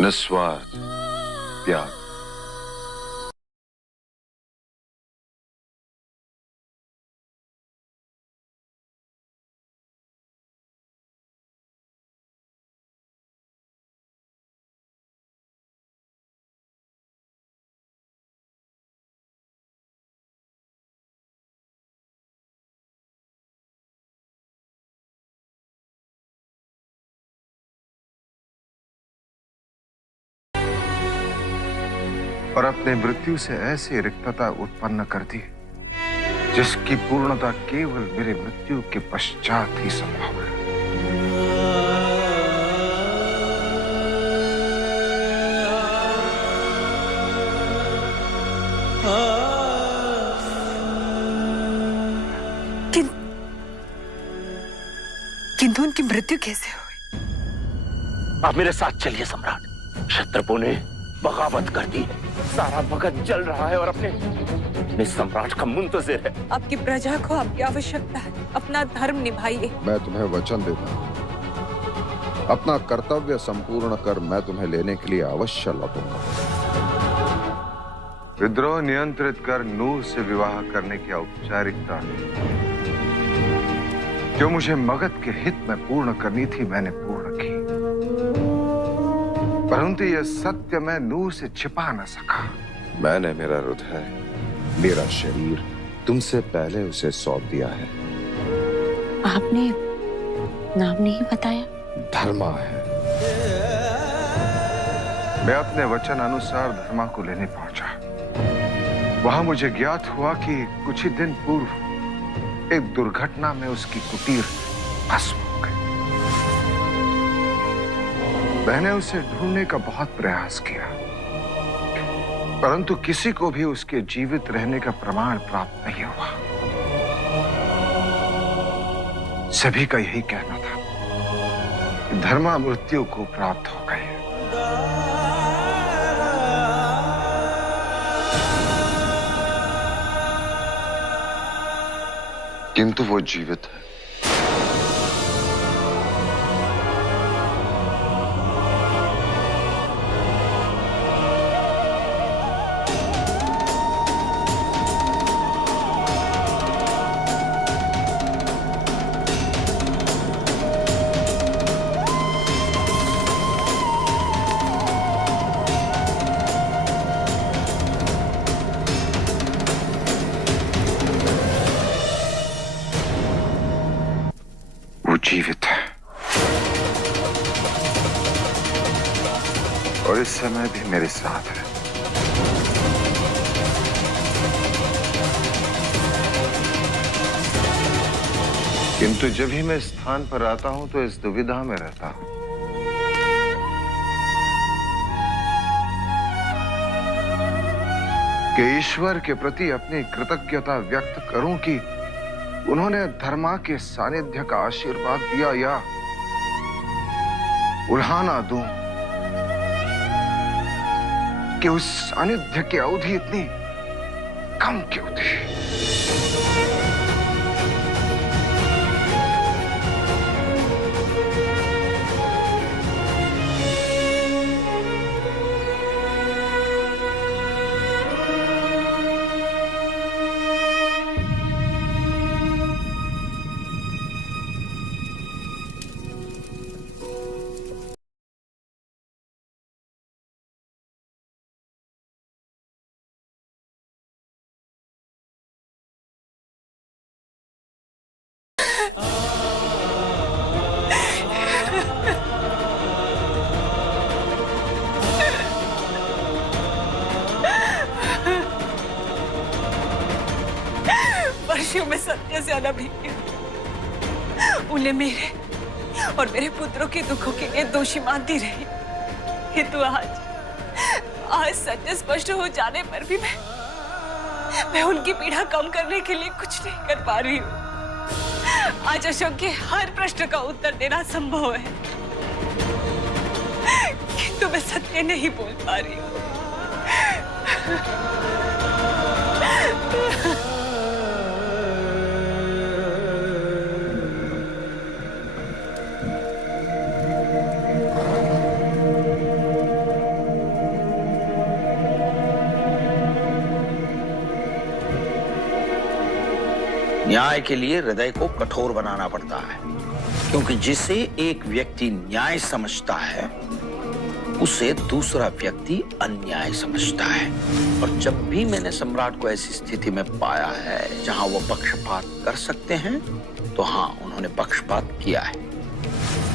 निस्वार्थ त्याग। और अपने मृत्यु से ऐसी रिक्तता उत्पन्न कर दी जिसकी पूर्णता केवल मेरे मृत्यु के पश्चात ही संभव है। किंतु उनकी मृत्यु कैसे हुई? आप मेरे साथ चलिए सम्राट। शत्रपु ने बगावत कर दी है, सारा भगत जल रहा है और अपने सम्राट का मुंतजिर है। आपकी प्रजा को आपकी आवश्यकता है, अपना धर्म निभाइए। मैं तुम्हें वचन देता हूँ, अपना कर्तव्य संपूर्ण कर मैं तुम्हें लेने के लिए अवश्य लौटूंगा। विद्रोह नियंत्रित कर नूर से विवाह करने की औपचारिकता जो मुझे मगध के हित में पूर्ण करनी थी मैंने पूर्ण की, परंतु यह सत्य मैं नूर से छिपा न सका। मैंने मेरा हृदय, मेरा शरीर तुमसे पहले उसे सौंप दिया है। आपने नाम नहीं बताया? धर्मा है। मैं अपने वचन अनुसार धर्मा को लेने पहुंचा। वहां मुझे ज्ञात हुआ कि कुछ ही दिन पूर्व एक दुर्घटना में उसकी कुटीर भस्म हो गई। मैंने उसे ढूंढने का बहुत प्रयास किया, परंतु किसी को भी उसके जीवित रहने का प्रमाण प्राप्त नहीं हुआ। सभी का यही कहना था कि धर्मा मृत्यु को प्राप्त हो गई। किंतु वो जीवित है। जीवित है और इस समय भी मेरे साथ है। किंतु जब ही मैं इस स्थान पर आता हूं तो इस दुविधा में रहता हूं। कि ईश्वर के प्रति अपनी कृतज्ञता व्यक्त करूं कि उन्होंने धर्मा के सानिध्य का आशीर्वाद दिया, या उल्हाना दूं कि उस सानिध्य की अवधि इतनी कम क्यों थी। वर्षों में सत्य से अलग किया, उन्हें मेरे और मेरे पुत्रों के दुखों के लिए दोषी मानती रही, किंतु आज सत्य स्पष्ट हो जाने पर भी मैं उनकी पीड़ा कम करने के लिए कुछ नहीं कर पा रही हूँ। आज अशोक के हर प्रश्न का उत्तर देना संभव है, किंतु मैं सत्य नहीं बोल पा रही हूँ। न्याय के लिए हृदय को कठोर बनाना पड़ता है, क्योंकि जिसे एक व्यक्ति न्याय समझता है उसे दूसरा व्यक्ति अन्याय समझता है। और जब भी मैंने सम्राट को ऐसी स्थिति में पाया है जहां वो पक्षपात कर सकते हैं, तो हाँ, उन्होंने पक्षपात किया है।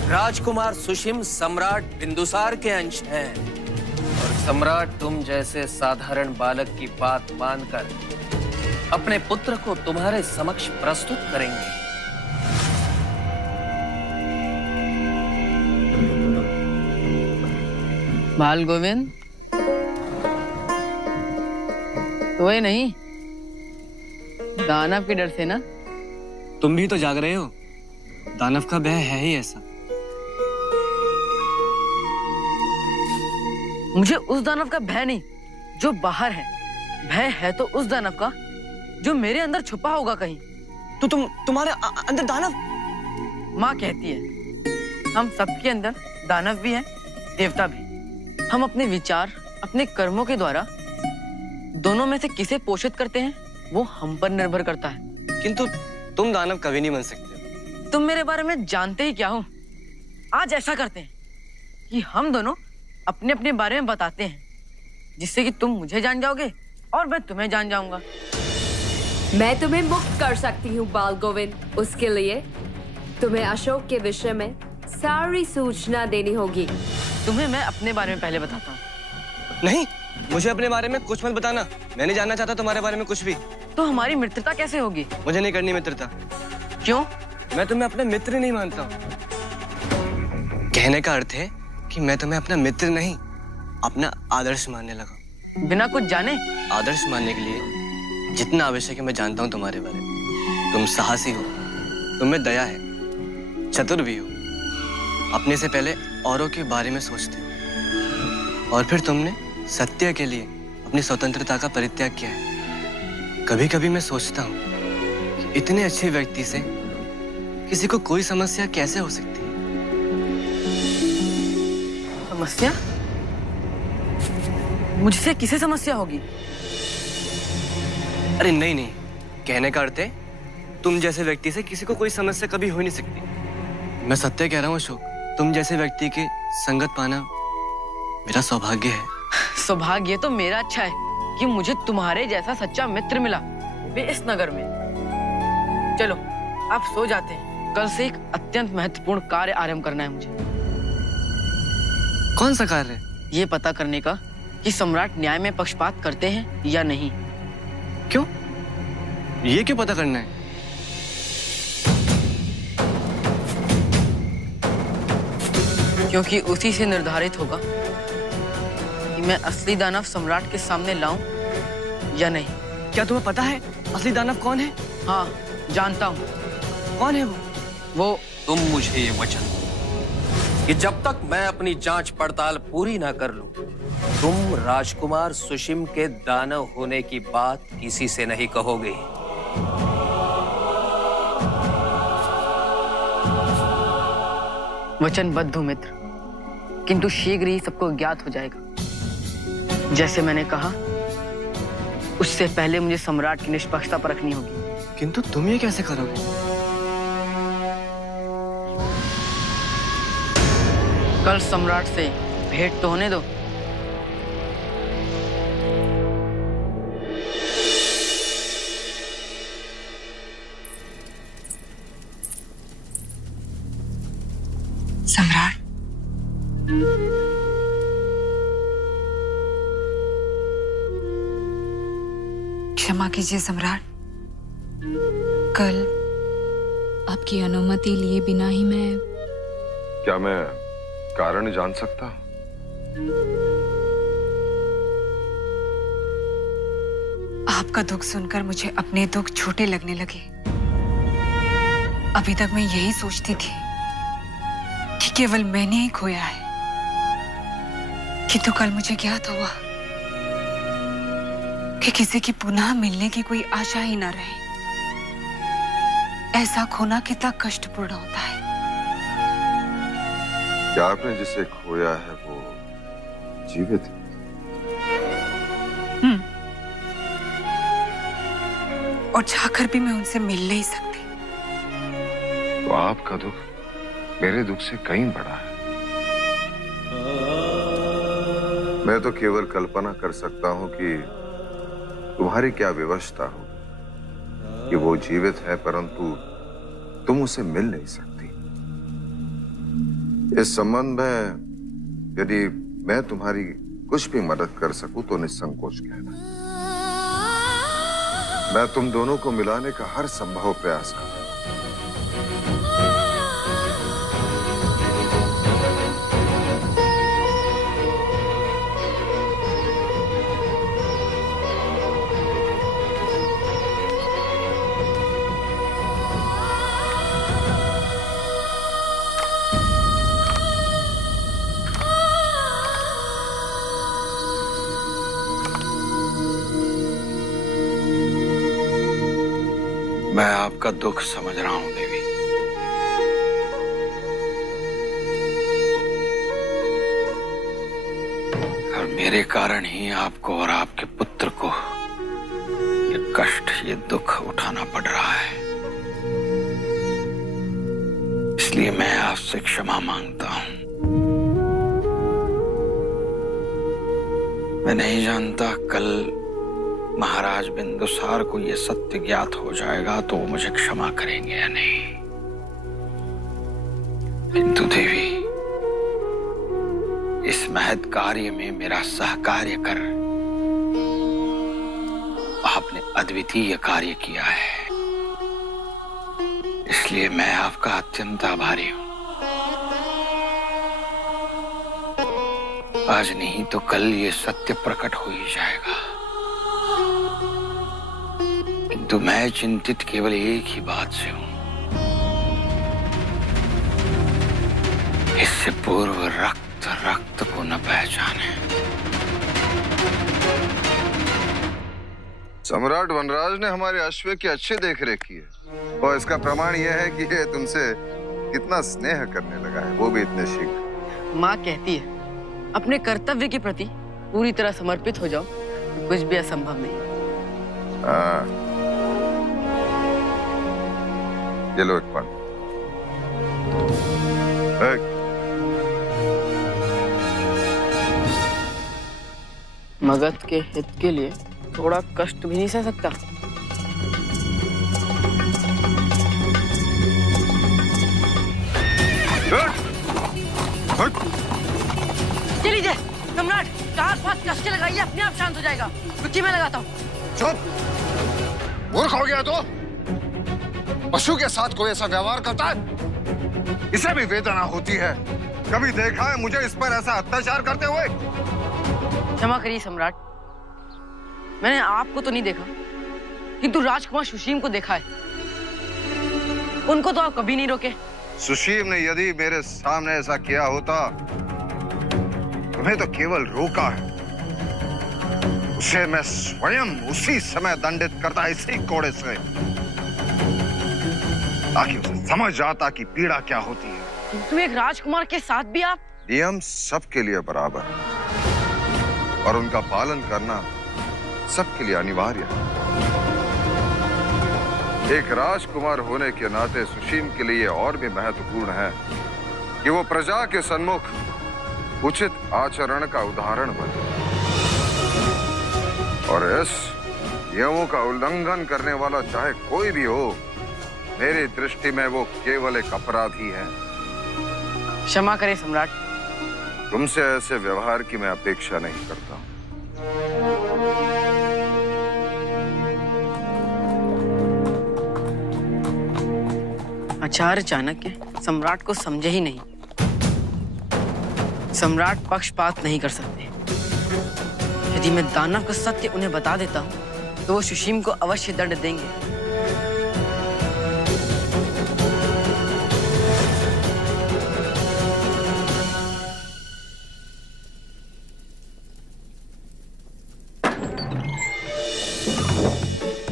राजकुमार सुशिम सम्राट बिंदुसार के अंश हैं, और सम्राट तुम जैसे साधारण बालक की बात मानकर अपने पुत्र को तुम्हारे समक्ष प्रस्तुत करेंगे। बाल गोविंद, सोए नहीं? दानव के डर से ना? तुम भी तो जाग रहे हो। दानव का भय है ही ऐसा। मुझे उस दानव का भय नहीं जो बाहर है, भय है तो उस दानव का जो मेरे अंदर छुपा होगा कहीं। तो तुम्हारे अंदर दानव? माँ कहती है हम सबके अंदर दानव भी हैं, देवता भी। हम अपने विचार, अपने कर्मों के द्वारा दोनों में से किसे पोषित करते हैं वो हम पर निर्भर करता है। किंतु तुम दानव कभी नहीं बन सकते। तुम मेरे बारे में जानते ही क्या हो। आज ऐसा करते हैं कि हम दोनों अपने अपने बारे में बताते हैं, जिससे कि तुम मुझे जान जाओगे और मैं तुम्हें जान जाऊंगा। मैं तुम्हें मुक्त कर सकती हूँ बाल गोविंद। उसके लिए तुम्हें अशोक के विषय में सारी सूचना देनी होगी। तुम्हें मैं अपने बारे में पहले बताता हूँ। नहीं, मुझे अपने बारे में कुछ मत बताना। मैं नहीं जानना चाहता तुम्हारे बारे में कुछ भी। तो हमारी मित्रता कैसे होगी? मुझे नहीं करनी मित्रता। क्यों? मैं तुम्हें अपना मित्र नहीं मानता हूँ। कहने का अर्थ है कि मैं तुम्हें अपना मित्र नहीं, अपना आदर्श मानने लगा। बिना कुछ जाने? आदर्श मानने के लिए जितना आवश्यक है मैं जानता हूँ तुम्हारे बारे में। तुम साहसी हो, तुम में दया है, चतुर भी हो, अपने से पहले औरों के बारे में सोचते हो, और फिर तुमने सत्य के लिए अपनी स्वतंत्रता का परित्याग किया है। कभी कभी मैं सोचता हूँ कि इतने अच्छे व्यक्ति से किसी को कोई समस्या कैसे हो सकती है। समस्या? मुझसे किसे समस्या होगी? अरे नहीं नहीं, कहने का अर्थ है तुम जैसे व्यक्ति से किसी को कोई समस्या कभी हो नहीं सकती। मैं सत्य कह रहा हूँ अशोक, तुम जैसे व्यक्ति की संगत पाना मेरा सौभाग्य है। सौभाग्य तो मेरा अच्छा है कि मुझे तुम्हारे जैसा सच्चा मित्र मिला, वे इस नगर में। चलो आप सो जाते हैं, कल से एक अत्यंत महत्वपूर्ण कार्य आरंभ करना है मुझे। कौन सा कार्य? ये पता करने का कि सम्राट न्याय में पक्षपात करते हैं या नहीं। क्यों? ये क्यों पता करना है? क्योंकि उसी से निर्धारित होगा कि मैं असली दानव सम्राट के सामने लाऊं या नहीं? क्या तुम्हें पता है असली दानव कौन है? हाँ, जानता हूँ। कौन है वो? तुम मुझे ये वचन दो कि जब तक मैं अपनी जांच पड़ताल पूरी ना कर लूं, तुम राजकुमार सुशिम के दानव होने की बात किसी से नहीं कहोगे। वचनबद्ध हूँ मित्र, किंतु शीघ्र ही सबको ज्ञात हो जाएगा। जैसे मैंने कहा, उससे पहले मुझे सम्राट की निष्पक्षता परखनी होगी। किंतु तुम ये कैसे करोगे? कल सम्राट से भेंट तो होने दो। सम्राट, क्षमा कीजिए सम्राट। कल आपकी अनुमति लिए बिना ही मैं क्या मैं कारण जान सकता हूं? आपका दुख सुनकर मुझे अपने दुख छोटे लगने लगे। अभी तक मैं यही सोचती थी कि केवल मैंने ही खोया है, किंतु कल मुझे ज्ञात हुआ कि किसी की पुनः मिलने की कोई आशा ही न रहे। ऐसा खोना कितना कष्टपूर्ण होता है। क्या आपने जिसे खोया है वो जीवित है? और चाहकर भी मैं उनसे मिल नहीं सकती। तो आपका दुख मेरे दुख से कहीं बड़ा है। मैं तो केवल कल्पना कर सकता हूं कि तुम्हारी क्या विवशता हो कि वो जीवित है परंतु तुम उसे मिल नहीं सकती। इस संबंध में यदि मैं तुम्हारी कुछ भी मदद कर सकूं तो निसंकोच कहना। मैं तुम दोनों को मिलाने का हर संभव प्रयास करूंगा। मैं आपका दुख समझ रहा हूं देवी। और मेरे कारण ही आपको और आपके पुत्र को ये कष्ट, ये दुख उठाना पड़ रहा है। इसलिए मैं आपसे क्षमा मांगता हूं। मैं नहीं जानता कल महाराज बिंदुसार को यह सत्य ज्ञात हो जाएगा तो वो मुझे क्षमा करेंगे या नहीं। किंतु देवी, इस महत् कार्य में मेरा सहकार्य कर आपने अद्वितीय कार्य किया है, इसलिए मैं आपका अत्यंत आभारी हूं। आज नहीं तो कल ये सत्य प्रकट हो ही जाएगा। किंतु मैं चिंतित केवल एक ही बात से हूं। इससे पूर्व रक्त को न पहचाने। सम्राट वनराज ने हमारे अश्व की अच्छी देखरेख की है और इसका प्रमाण यह है कि ये तुमसे कितना स्नेह करने लगा है, वो भी इतने शीघ्र। माँ कहती है, अपने कर्तव्य के प्रति पूरी तरह समर्पित हो जाओ, कुछ भी असंभव नहीं। ये लो एक पान। मगध के हित के लिए थोड़ा कष्ट भी नहीं सह सकता। चलिए जाए सम्राट, 4-5 कष्ट लगाइए, अपने आप शांत हो जाएगा। रुकिए, मैं लगाता हूँ। चुप! मूर्ख हो गया तो? पशु के साथ कोई ऐसा व्यवहार करता है? इसे भी वेदना होती है। कभी देखा है मुझे इस पर ऐसा अत्याचार करते हुए? क्षमा करिए सम्राट, मैंने आपको तो नहीं देखा, किंतु राजकुमार सुशीम को देखा है। उनको तो आप कभी नहीं रोके। सुशीम ने यदि मेरे सामने ऐसा किया होता, तुम्हें तो केवल रोका है। उसे मैं स्वयं उसी समय दंडित करता इसी कोड़े से, ताकि उसे समझ आता कि पीड़ा क्या होती है। किंतु एक राजकुमार के साथ भी आप। नियम सबके लिए बराबर है और उनका पालन करना सबके लिए अनिवार्य है। एक राजकुमार होने के नाते सुशीम के लिए और भी महत्वपूर्ण है कि वो प्रजा के सन्मुख उचित आचरण का उदाहरण बने, और इस नियमों का उल्लंघन करने वाला चाहे कोई भी हो, मेरी दृष्टि में वो केवल एक अपराधी है। क्षमा करें सम्राट। तुमसे ऐसे व्यवहार की मैं अपेक्षा नहीं करता। आचार्य चाणक्य सम्राट को समझे ही नहीं। सम्राट पक्षपात नहीं कर सकते। यदि मैं दानव का सत्य उन्हें बता देता हूं, तो वो सुशीम को अवश्य दंड देंगे।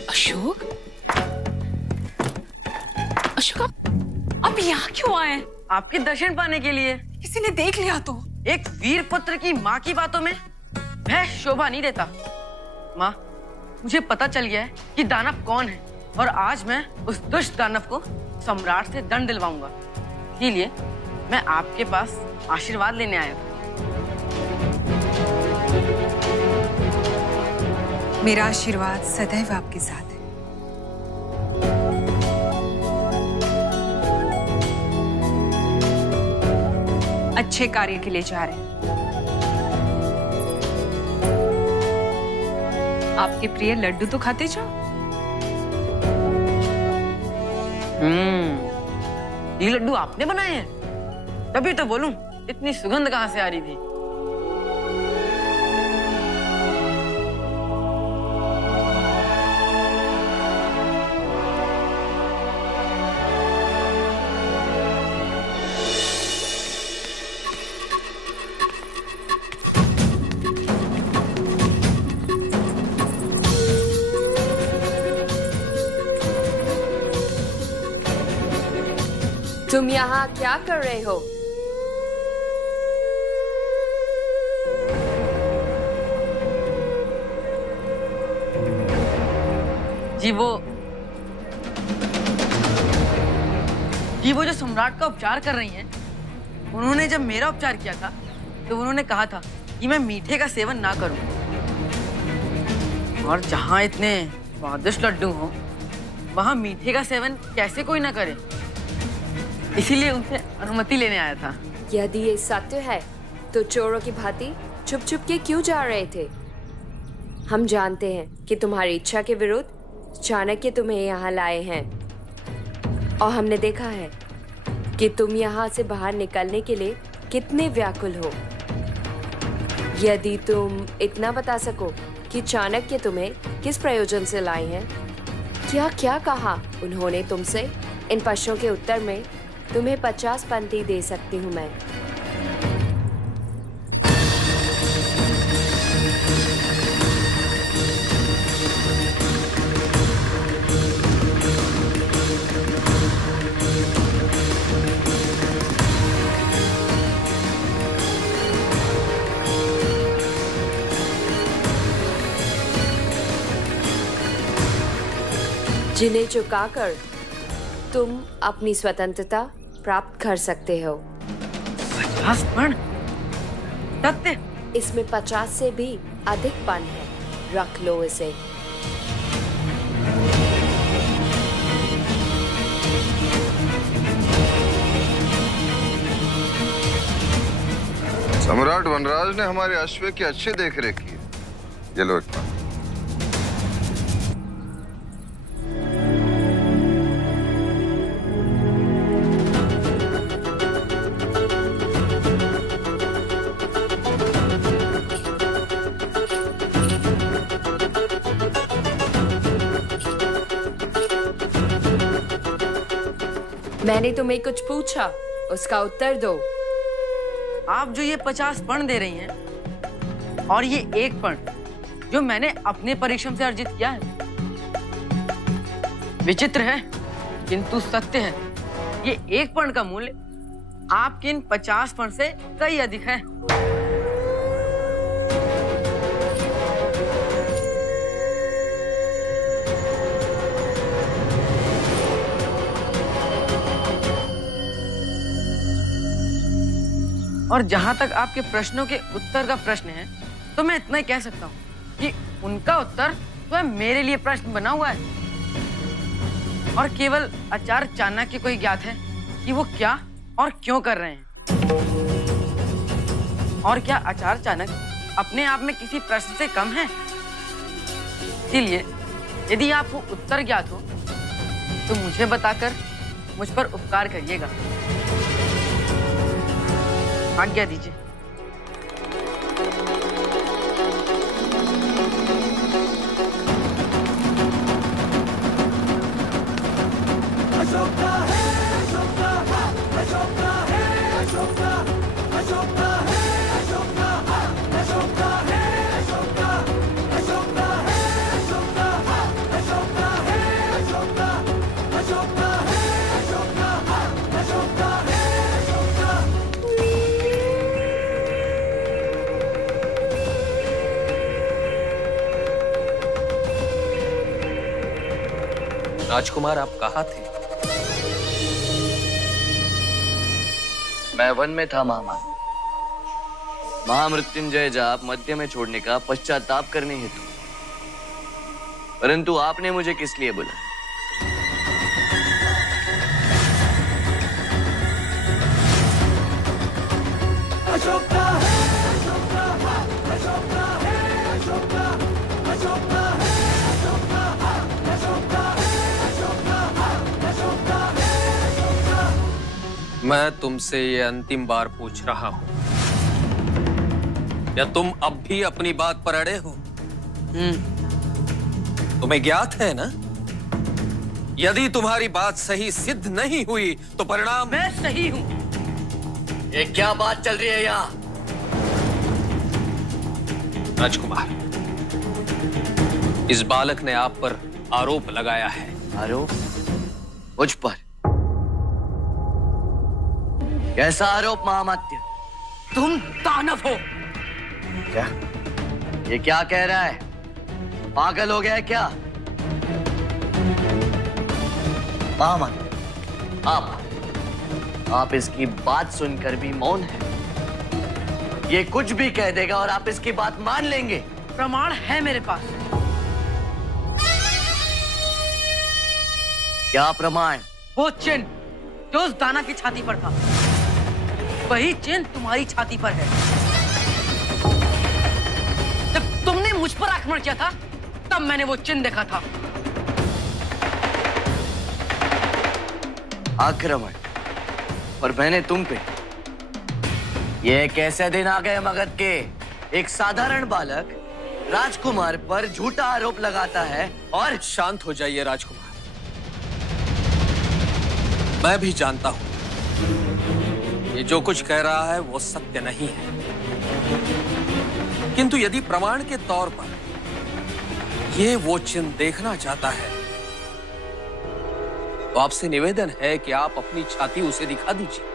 अशोक, अशोक आप यहाँ क्यों आए? आपके दर्शन पाने के लिए। किसी ने देख लिया तो? एक वीर पुत्र की माँ की बातों में वह शोभा नहीं देता। माँ, मुझे पता चल गया है कि दानव कौन है, और आज मैं उस दुष्ट दानव को सम्राट से दंड दिलवाऊंगा। इसीलिए मैं आपके पास आशीर्वाद लेने आया था। मेरा आशीर्वाद सदैव आपके साथ है। अच्छे कार्य के लिए जा रहे हैं। आपके प्रिय लड्डू तो खाते जाओ। ये लड्डू आपने बनाए हैं? तभी तो बोलूं, इतनी सुगंध कहाँ से आ रही थी। तुम यहाँ क्या कर रहे हो? जी वो जो सम्राट का उपचार कर रही हैं, उन्होंने जब मेरा उपचार किया था तो उन्होंने कहा था कि मैं मीठे का सेवन ना करूं। और जहां इतने स्वादिष्ट लड्डू हो, वहां मीठे का सेवन कैसे कोई ना करे। इसीलिए उनसे अनुमति लेने आया था। यदि ये सत्य है तो चोरों की भांति चुप चुप के क्यों जा रहे थे? हम जानते हैं कि तुम्हारी इच्छा के विरुद्ध चाणक्य तुम्हें यहाँ लाए हैं, और हमने देखा है कि तुम यहाँ से बाहर निकलने के लिए कितने व्याकुल हो। यदि तुम इतना बता सको कि चाणक्य तुम्हें किस प्रयोजन से लाए हैं, क्या क्या कहा उन्होंने तुमसे, इन प्रश्नों के उत्तर में तुम्हें 50 पंक्ति दे सकती हूँ मैं। जिन्हें चुकाकर तुम अपनी स्वतंत्रता प्राप्त कर सकते हो। 50 पन? सत्य? इसमें 50 से भी अधिक पन है। रख लो इसे। सम्राट वनराज ने हमारे अश्व की अच्छी देखरेख की। ये लो। मैंने तुम्हें कुछ पूछा, उसका उत्तर दो। आप जो ये 50 पर्ण दे रही हैं और ये 1 पर्ण जो मैंने अपने परिश्रम से अर्जित किया है, विचित्र है किंतु सत्य है। ये 1 पर्ण का मूल्य आपके इन 50 पर्ण से कई अधिक है। और जहां तक आपके प्रश्नों के उत्तर का प्रश्न है, तो मैं इतना ही कह सकता हूं कि उनका उत्तर स्वयं मेरे लिए प्रश्न बना हुआ है और केवल आचार्य चाणक्य को ही ज्ञात है कि वो क्या और क्यों कर रहे हैं। और क्या आचार्य चाणक्य अपने आप में किसी प्रश्न से कम है? इसीलिए यदि आपको उत्तर ज्ञात हो तो मुझे बताकर मुझ पर उपकार करिएगा। आज्ञा दीजिए। राजकुमार, आप कहाँ थे? मैं वन में था महामान। महामृत्युंजय जाप मध्य में छोड़ने का पश्चाताप करने हेतु। परंतु आपने मुझे किस लिए बुलाया? मैं तुमसे ये अंतिम बार पूछ रहा हूं, क्या तुम अब भी अपनी बात पर अड़े हो? तुम्हें ज्ञात है ना, यदि तुम्हारी बात सही सिद्ध नहीं हुई तो परिणाम। मैं सही हूं। ये क्या बात चल रही है यहाँ? राजकुमार, इस बालक ने आप पर आरोप लगाया है। आरोप? मुझ पर? कैसा आरोप महामात्य? तुम दानव हो। क्या? ये क्या कह रहा है? पागल हो गया है क्या? महामात्य, आप इसकी बात सुनकर भी मौन है। ये कुछ भी कह देगा और आप इसकी बात मान लेंगे। प्रमाण है मेरे पास। क्या प्रमाण? वो चिन्ह जो उस दाना की छाती पर था, वही चिन्ह तुम्हारी छाती पर है। जब तुमने मुझ पर आक्रमण किया था, तब मैंने वो चिन्ह देखा था। आक्रमण? और मैंने तुम पे? ये कैसे दिन आ गए मगध के? एक साधारण बालक राजकुमार पर झूठा आरोप लगाता है और। शांत हो जाइए राजकुमार। मैं भी जानता हूं ये जो कुछ कह रहा है वो सत्य नहीं है, किंतु यदि प्रमाण के तौर पर ये वो चिन्ह देखना चाहता है तो आपसे निवेदन है कि आप अपनी छाती उसे दिखा दीजिए।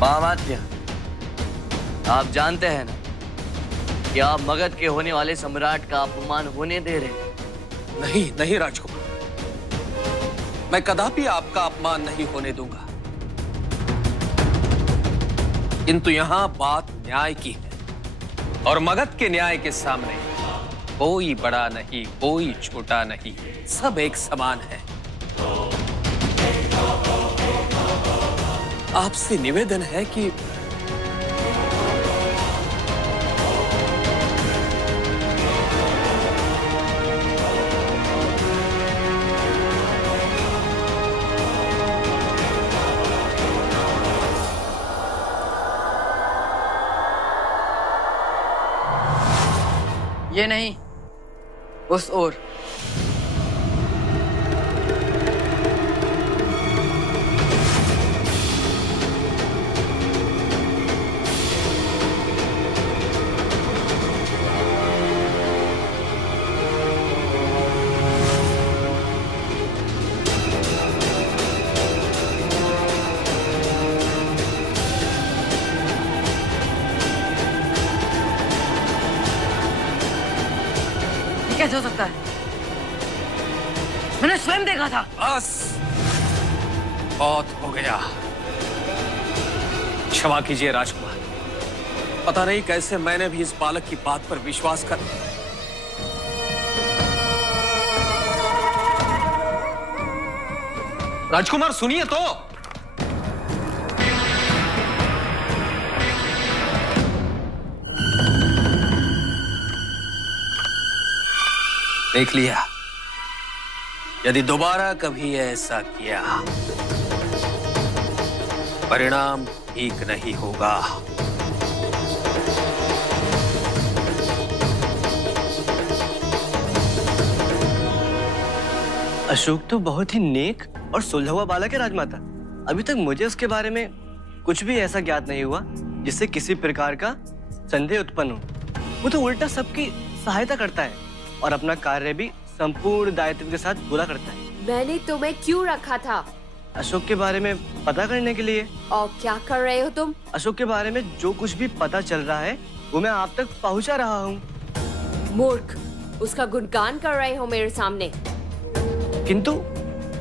महामात्य, आप जानते हैं ना कि आप मगध के होने वाले सम्राट का अपमान होने दे रहे हैं। नहीं नहीं राजकुमार, मैं कदापि आपका अपमान नहीं होने दूंगा, किंतु यहां बात न्याय की है और मगध के न्याय के सामने कोई बड़ा नहीं, कोई छोटा नहीं, सब एक समान है। आपसे निवेदन है कि ये नहीं, उस ओर। कैसे हो सकता है? मैंने स्वयं देखा था। बस बहुत हो गया। क्षमा कीजिए राजकुमार, पता नहीं कैसे मैंने भी इस बालक की बात पर विश्वास कर। राजकुमार सुनिए तो। देख लिया, यदि दोबारा कभी ऐसा किया परिणाम ठीक नहीं होगा। अशोक तो बहुत ही नेक और सुलझा हुआ बालक है राजमाता। अभी तक मुझे उसके बारे में कुछ भी ऐसा ज्ञात नहीं हुआ जिससे किसी प्रकार का संदेह उत्पन्न हो। वो तो उल्टा सबकी सहायता करता है और अपना कार्य भी संपूर्ण दायित्व के साथ पूरा करता है। मैंने तुम्हें क्यों रखा था? अशोक के बारे में पता करने के लिए। और क्या कर रहे हो तुम? अशोक के बारे में जो कुछ भी पता चल रहा है वो मैं आप तक पहुंचा रहा हूँ। मूर्ख, उसका गुणगान कर रहे हो मेरे सामने। किंतु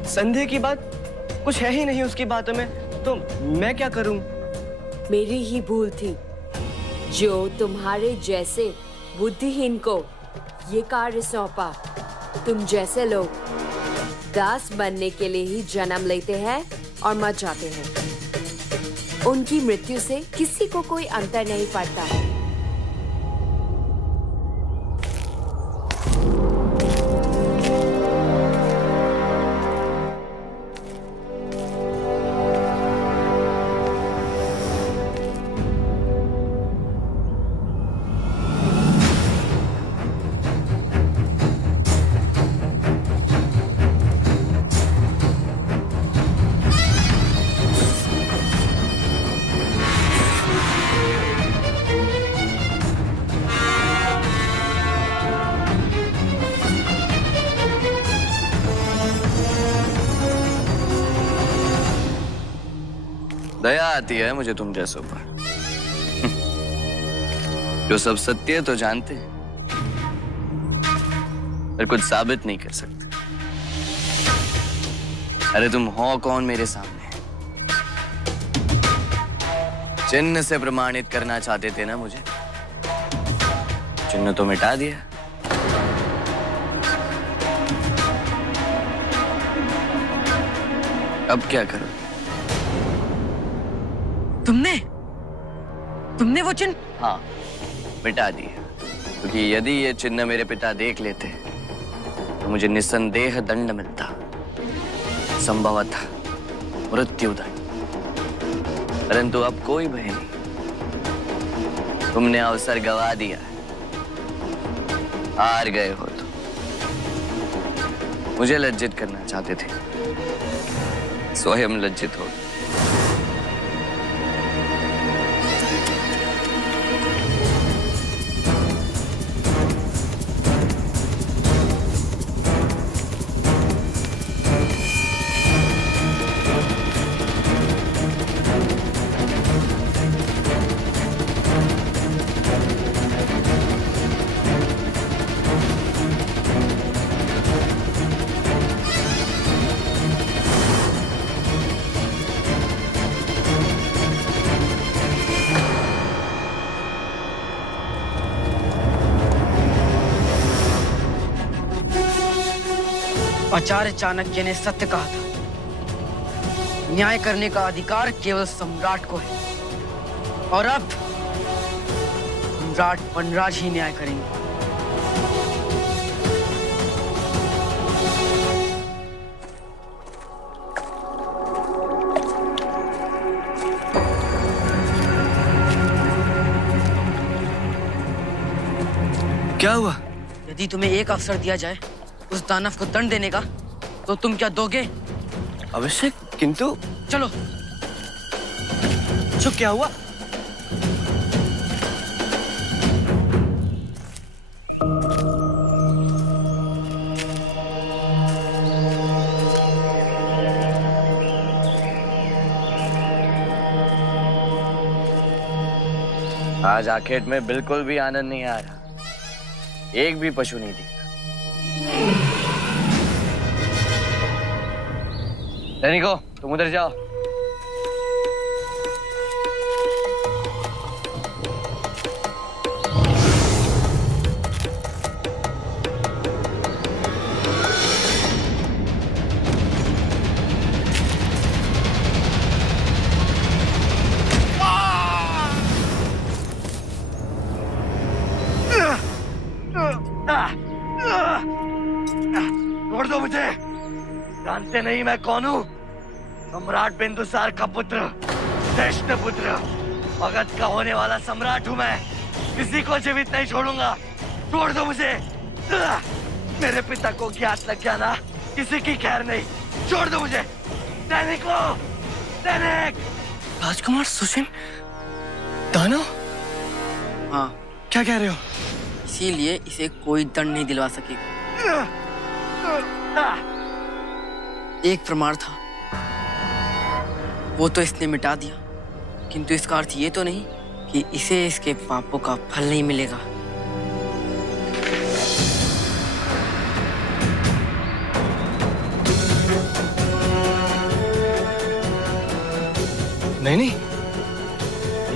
संदेह की बात कुछ है ही नहीं उसकी बातों में, तो मैं क्या करूं? मेरी ही भूल थी जो तुम्हारे जैसे बुद्धिहीन को ये कार्य सौंपा। तुम जैसे लोग दास बनने के लिए ही जन्म लेते हैं और मर जाते हैं। उनकी मृत्यु से किसी को कोई अंतर नहीं पड़ता। दया आती है मुझे तुम जैसों पर। जो सब सत्य है तो जानते हैं, पर कुछ साबित नहीं कर सकते। अरे तुम हो कौन मेरे सामने? चिन्ह से प्रमाणित करना चाहते थे ना मुझे? चिन्ह तो मिटा दिया। अब क्या करो? तुमने वो चिन्ह? हाँ, मिटा दिया। क्योंकि यदि ये चिन्ह मेरे पिता देख लेते तो मुझे निस्संदेह दंड मिलता, संभवतः मृत्युदंड। परंतु अब कोई भय नहीं, तुमने अवसर गवा दिया, हार गए हो। तो मुझे लज्जित करना चाहते थे, स्वयं लज्जित हो। आचार्य चाणक्य ने सत्य कहा था, न्याय करने का अधिकार केवल सम्राट को है। और अब सम्राट वनराज ही न्याय करेंगे। क्या हुआ? यदि तुम्हें एक अवसर दिया जाए उस दानव को दंड देने का, तो तुम क्या दोगे? अवश्य, किंतु चलो। जो क्या हुआ? आज आखेट में बिल्कुल भी आनंद नहीं आ रहा। एक भी पशु नहीं दिखा। सैनिकों, तुम उधर जाओ। छोड़ दो मुझे। जानते नहीं मैं कौन हूँ? सम्राट बिंदुसार का पुत्र, श्रेष्ठ पुत्र, भगत का होने वाला सम्राट हूँ मैं। किसी को जीवित नहीं छोड़ूंगा। छोड़ दो मुझे। मेरे पिता को ज्ञात लग गया ना, किसी की खैर नहीं। छोड़ दो मुझे। सैनिकों, सैनिक। राजकुमार सुशिम, दानव? हाँ, क्या कह रहे हो? इसीलिए इसे कोई दंड नहीं दिलवा सकेगा। एक प्रमाण था, वो तो इसने मिटा दिया, किंतु इसका अर्थ ये तो नहीं कि इसे इसके पापों का फल नहीं मिलेगा। नहीं नहीं,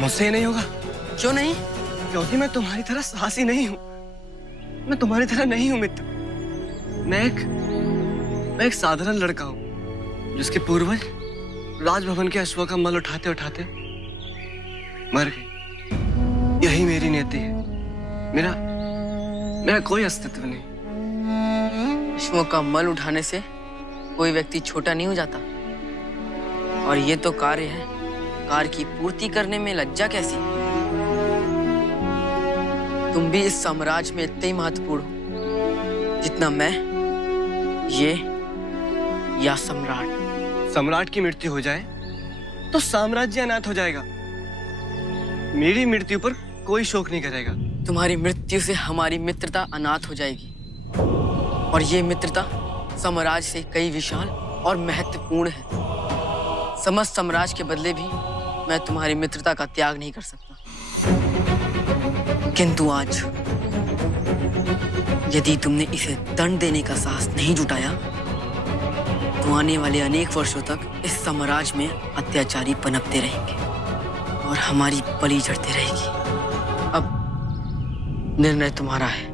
मुझसे ये नहीं होगा। क्यों नहीं? क्योंकि मैं तुम्हारी तरह साहसी नहीं हूँ। मैं तुम्हारी तरह नहीं हूँ मित्र। मैं एक साधारण लड़का हूँ जिसके पूर्वज राजभवन के अश्वों का मल उठाते उठाते मर गए। यही मेरी नियति है। मेरा कोई अस्तित्व नहीं। अश्वों का मल उठाने से कोई व्यक्ति छोटा नहीं हो जाता। और ये तो कार्य है, कार्य की पूर्ति करने में लज्जा कैसी? तुम भी इस साम्राज्य में इतने ही महत्वपूर्ण हो जितना मैं, ये या सम्राट। सम्राट की मृत्यु हो जाए तो साम्राज्य अनाथ हो जाएगा। मेरी मृत्यु पर कोई शोक नहीं करेगा। तुम्हारी मृत्यु से हमारी मित्रता अनाथ हो जाएगी, और ये मित्रता साम्राज्य से कई विशाल और महत्वपूर्ण है। समस्त साम्राज्य के बदले भी मैं तुम्हारी मित्रता का त्याग नहीं कर सकता। किंतु आज यदि तुमने इसे दंड देने का साहस नहीं जुटाया, तो आने वाले अनेक वर्षों तक इस साम्राज्य में अत्याचारी पनपते रहेंगे और हमारी बलि चढ़ती रहेगी। अब निर्णय तुम्हारा है।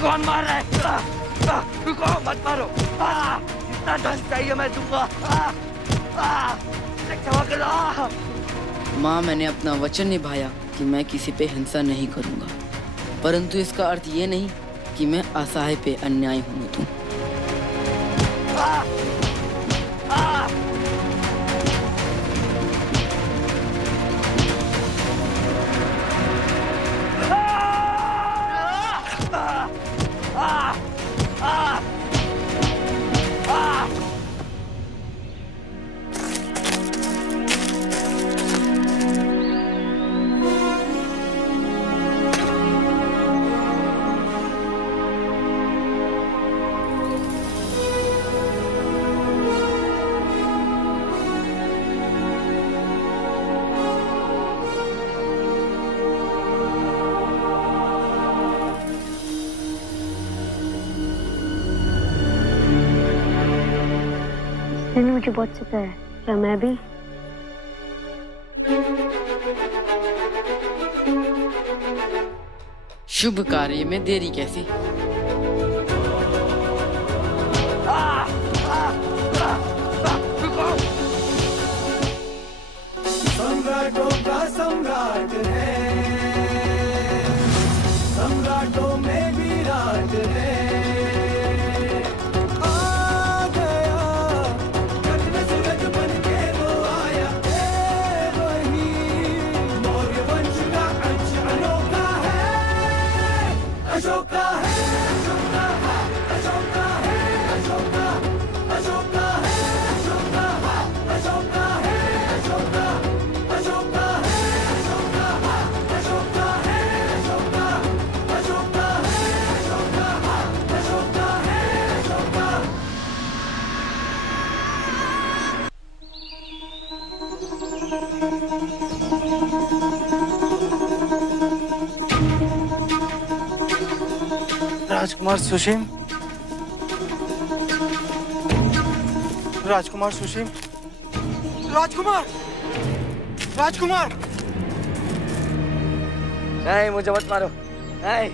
कौन मार रहा है? रुको, मत मारो। इतना धन चाहिए मैं दूंगा। क्षमा करो। माँ, मैंने अपना वचन निभाया कि मैं किसी पे हिंसा नहीं करूंगा, परंतु इसका अर्थ ये नहीं कि मैं असहाय पे अन्याय होने दूं। मुझे बहुत सताया है। क्या मैं भी? शुभ कार्य में देरी कैसी? सम्राटों का सम्राट है, सम्राटों में विराट है। आ गया जग में सूरज बन के वो आया, ए वही मौर्य वंश का अंश अनोखा है, अशोका है, अशोका है, अशोका है, अशोका, अशोका है, अशोका, अशोका है, अशोका, अशोका है, अशोका, अशोका है, अशोका, अशोका है, अशोका, अशोका है, अशोका। राजकुमार सुशीम, राजकुमार सुशीम, राजकुमार, राजकुमार। नहीं, मुझे मत मारो। नहीं,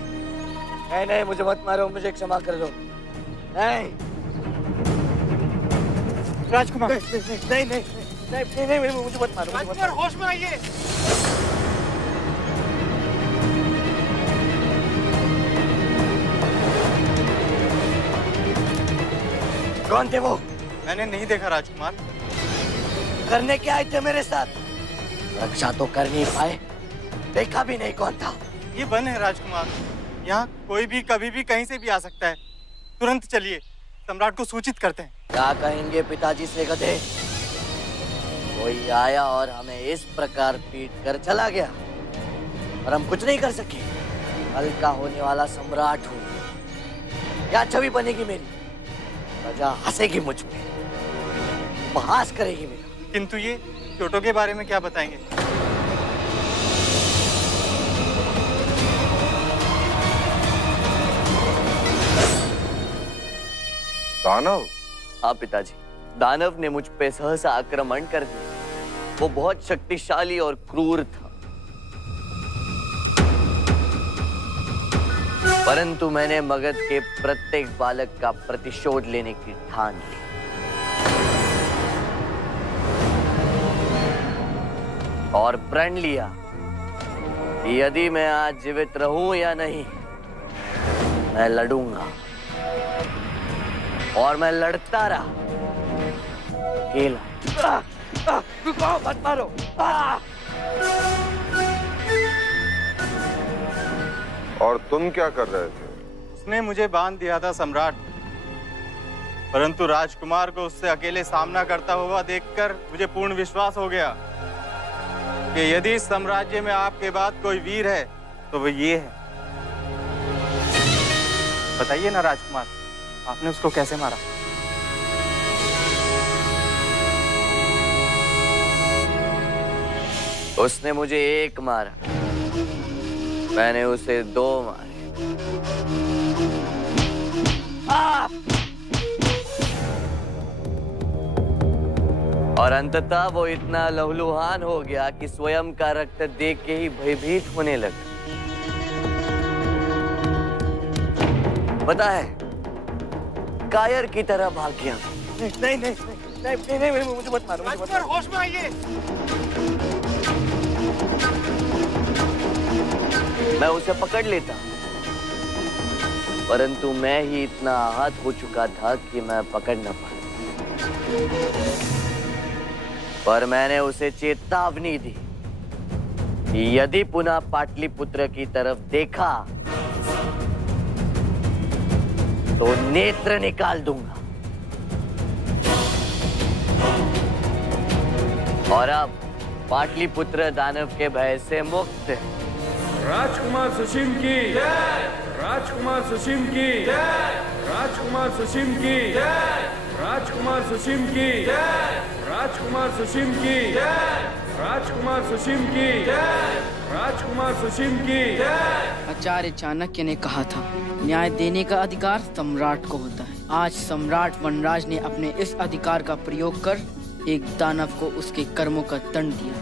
नहीं, नहीं, मुझे मत मारो, मुझे क्षमा कर दो। नहीं, राजकुमार, नहीं, नहीं, नहीं, नहीं, नहीं, नहीं, मुझे मत मारो, मुझे मत राजकुमार मारो। होश में आइए। कौन थे वो? मैंने नहीं देखा राजकुमार। करने क्या आए थे मेरे साथ? रक्षा तो कर नहीं पाए, देखा भी नहीं कौन था। ये वन है राजकुमार, यहाँ कोई भी कभी भी कहीं से भी आ सकता है। तुरंत चलिए, सम्राट को सूचित करते हैं। क्या कहेंगे पिताजी से गधे? कोई आया और हमें इस प्रकार पीट कर चला गया और हम कुछ नहीं कर सके। कल का होने वाला सम्राट हूँ, क्या छवि बनेगी मेरी? प्रजा हंसेगी मुझ पे, उपहास करेगी मेरा। किंतु ये क्योटो के बारे में क्या बताएंगे? दानव? हाँ पिताजी, दानव ने मुझ पे सहसा आक्रमण कर दिया। वो बहुत शक्तिशाली और क्रूर था, परंतु मैंने मगध के प्रत्येक बालक का प्रतिशोध लेने की ठान ली। और प्रण लिया कि यदि मैं आज जीवित रहूं या नहीं, मैं लड़ूंगा। और मैं लड़ता रहा, अकेला। रुको, मत मारो। और तुम क्या कर रहे थे? उसने मुझे बांध दिया था सम्राट, परंतु राजकुमार को उससे अकेले सामना करता हुआ देखकर मुझे पूर्ण विश्वास हो गया कि यदि इस साम्राज्य में आपके बाद कोई वीर है तो वो ये है। बताइए ना राजकुमार, आपने उसको कैसे मारा? उसने मुझे एक मारा, मैंने उसे दो मारे। और अंततः वो इतना लहूलुहान हो गया कि स्वयं का रक्त देख के ही भयभीत होने लगा। पता है, कायर की तरह भाग गया। नहीं, नहीं, नहीं, नहीं, नहीं, नहीं, नहीं, मुझे मत मारो, मुझे मत मारो। होश में आइए। मैं उसे पकड़ लेता, परंतु मैं ही इतना आहत हो चुका था कि मैं पकड़ न पाया। पर मैंने उसे चेतावनी दी कि यदि पुनः पाटलिपुत्र की तरफ देखा तो नेत्र निकाल दूंगा। और अब पाटलिपुत्र दानव के भय से मुक्त है। राजकुमार सुशीम की राजकुमार सुशीम की राजकुमार सुशीम की राजकुमार सुशीम की राजकुमार सुशीम की राजकुमार सुशीम की राजकुमार सुशीम की। आचार्य चाणक्य ने कहा था, न्याय देने का अधिकार सम्राट को होता है। आज सम्राट वनराज ने अपने इस अधिकार का प्रयोग कर एक दानव को उसके कर्मों का दंड दिया।